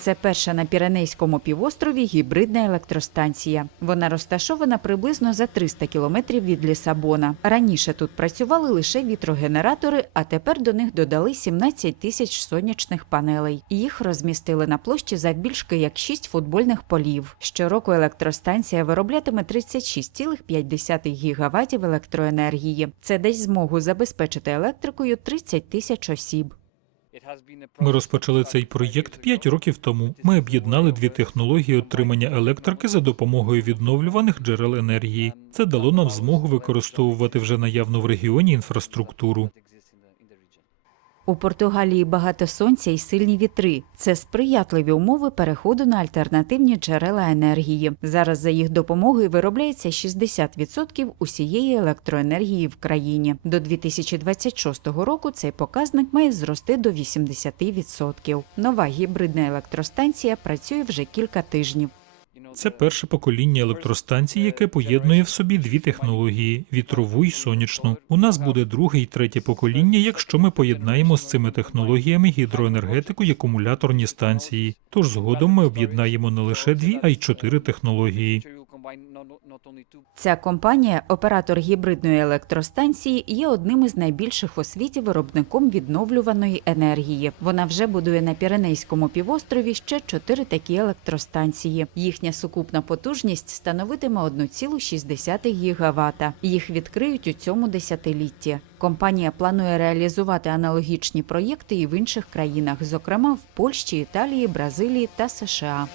Це перша на Піренейському півострові гібридна електростанція. Вона розташована приблизно за 300 кілометрів від Лісабона. Раніше тут працювали лише вітрогенератори, а тепер до них додали 17 тисяч сонячних панелей. Їх розмістили на площі завбільшки як 6 футбольних полів. Щороку електростанція вироблятиме 36,5 гігаватів електроенергії. Це дасть змогу забезпечити електрикою 30 тисяч осіб. Ми розпочали цей проєкт 5 років тому. Ми об'єднали дві технології отримання електрики за допомогою відновлюваних джерел енергії. Це дало нам змогу використовувати вже наявну в регіоні інфраструктуру. У Португалії багато сонця і сильні вітри. Це сприятливі умови переходу на альтернативні джерела енергії. Зараз за їх допомогою виробляється 60% усієї електроенергії в країні. До 2026 року цей показник має зрости до 80%. Нова гібридна електростанція працює вже кілька тижнів. Це перше покоління електростанцій, яке поєднує в собі дві технології вітрову і сонячну. У нас буде друге і третє покоління, якщо ми поєднаємо з цими технологіями гідроенергетику і акумуляторні станції. Тож згодом ми об'єднаємо не лише дві, а й чотири технології. Ця компанія, оператор гібридної електростанції, є одним із найбільших у світі виробником відновлюваної енергії. Вона вже будує на Піренейському півострові ще чотири такі електростанції. Їхня сукупна потужність становитиме 1,6 гігавата. Їх відкриють у цьому десятилітті. Компанія планує реалізувати аналогічні проєкти і в інших країнах, зокрема в Польщі, Італії, Бразилії та США.